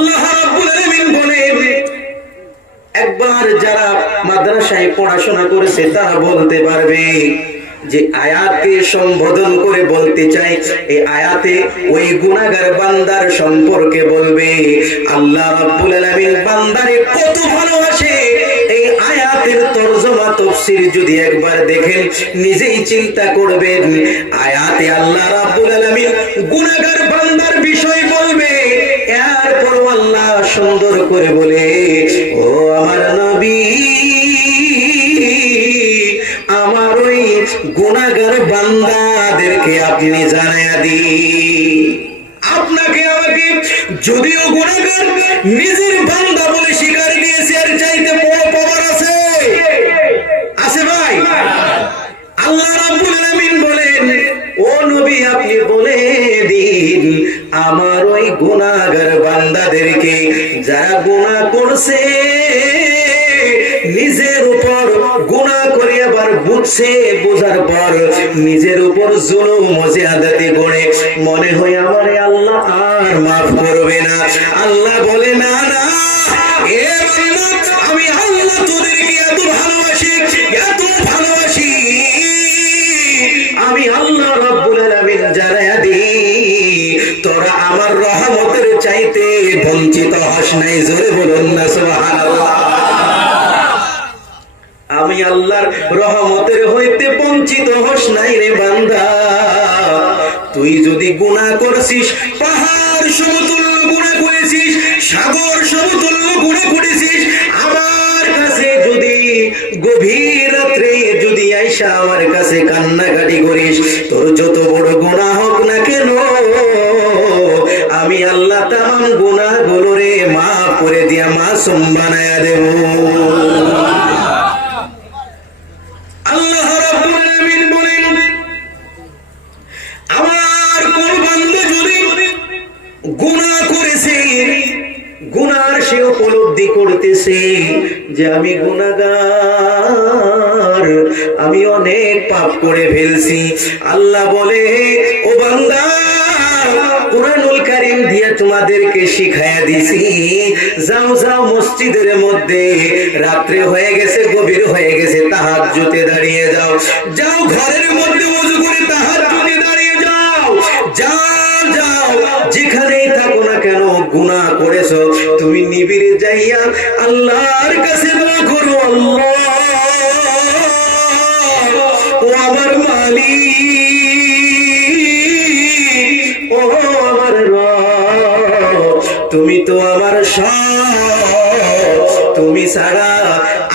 আল্লাহ একবার যারা মাদ্রাসায় পড়াশোনা করেছে, তারা বলতে পারবে যে সম্বোধন করে বলতে চাই, এই আয়াতে ওই গুনাহগার বান্দার সম্পর্কে বলবে, আল্লাহ বান্দারে কত ভালোবাসে। এই আয়াতের তরজমা, তাফসীর যদি একবার দেখেন, নিজেই চিন্তা করবেন, আয়াতে আল্লাহ রাব্বুল আলামিন গুনাহগার বান্দার বিষয় সুন্দর করে বলে, ও আমার নবী, আমার ওই গুনাহগার বান্দাদেরকে আপনি জানায়া দিন। আপনাকে আমাকে যদিও গুনাহগার নিজের বান্দা বলে স্বীকার দিয়েছে আর চাইতে বড় পাওয়ার আছে। আছে ভাই? আল্লাহ রাব্বুল আলামিন বলেন, ও নবী, আপনি বলে দিন, আমার করছে, নিজের উপর গুণা করে আবার বুঝছে বোঝার পর নিজের উপর জুলুম মজিয়াদাতে গড়ে। মনে হয় আমারে আল্লাহ আর মাফ করবে না। আল্লাহ বলে, না বঞ্চিত হস নাই, জোরে বলুন না আমি আল্লাহর রহমতের হইতে বঞ্চিত হস নাই রে বান্দা। তুই যদি গুনাহ করছিস, পাহাড় সমতুল্য গুনাহ করেছিস, সাগর সমতুল্য গুনাহ করেছিস, আমার কাছে যদি গভীর রাত্রে যদি আইসা আমার কাছে কান্নাকাটি করিস, তোর যত বড় গুনাহ হোক না কেন আমি আল্লাহ তাম গুনাহগুলো রে মাফ করে দিয়া মাসুম বানায়া দেব। উপলব্ধি করতেছে যে আমি গুনাহগার, আমি অনেক পাপ করে ফেলছি। আল্লাহ বলে, ও বান্দা কোরআনুল কারীম দিয়ে তোমাদেরকে শিখায়া দিছি। যাও যাও মসজিদের মধ্যে। রাত্রে হয়ে গেছে, গভীর হয়ে গেছে তাহাজ্জুদে দাঁড়িয়ে যাও। যাও, ঘরের মধ্যে ওযু করে তাহাজ্জুদে দাঁড়িয়ে যাও। যাও যাও, যেখানেই থাকো না কেন, গুনাহ করেছ। তুমি নিবিড়ে যাইয়া আল্লাহর কাছে দোয়া করো, আল্লাহ। তুমি তো আমার তুমি ছাড়া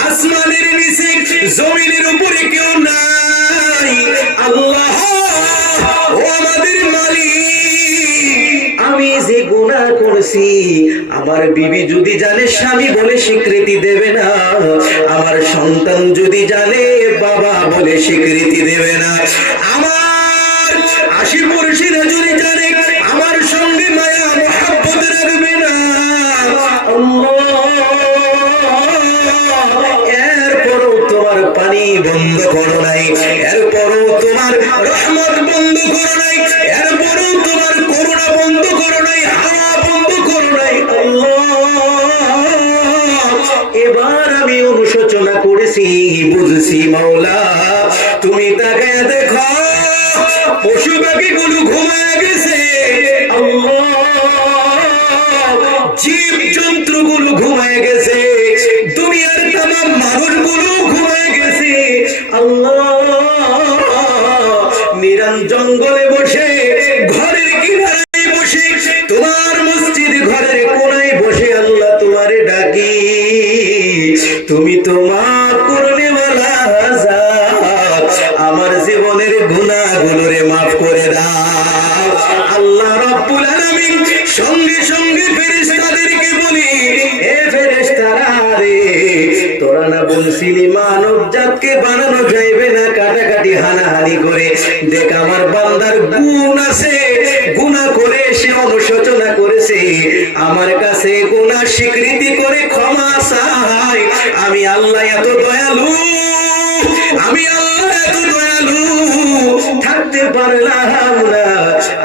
আসমানের নিচে জমিনের উপরে কেউ নাই। আল্লাহ, ও আমাদের মালিক। আমি যে গুনাহ করছি, আমার বিবি যদি জানে, স্বামী বলে স্বীকৃতি দেবে না। আমার সন্তান যদি জানে, বাবা বলে স্বীকৃতি দেবে না। আমার এরপরও তোমার রহমত বন্ধ করো নাই, এরপরও তোমার করুণা বন্ধ করো নাই, হাওয়া বন্ধ করো নাই। এবার আমি অনুশোচনা করেছি, বুঝছি মাওলা, তুমি তাকে দেখো, পশু পাখি গুলো ঘুমায় গেছে। জীব জন্তু গুলো ঘুমায় গেছে, দুনিয়ার তাম মানুষগুলো ঘুমায় গেছে। আল্লাহ জঙ্গলে বসে, ঘরের কিনারায় বসে, তোমার মসজিদ ঘরের কোনায় বসে আল্লাহ তোমারে ডাকি। তুমি তো মাফ করলে আমার জীবনের গুনাহগুলোরে মাফ করে দাও। আল্লাহ রাব্বুল সঙ্গে সঙ্গে ফেরেশতাদেরকে তোরা না বলছিলি, মানব জাতকে বানানো যাইবে না, কাটাকাটি হানাহানি করে। দেখ, আমার বান্দার গুণ আছে গুনাহ করে সে অনুশোচনা করেছে। আমার কাছে গুনাহ স্বীকৃতি করে ক্ষমা চাই। আমি আল্লাহ এত দয়ালু, আমি আল্লাহ এত দয়ালু। থাকতে পারলাম না,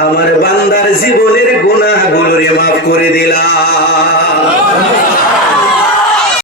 আমার বান্দার জীবনের গুনাহগুলো রে মাফ করে দিলাম।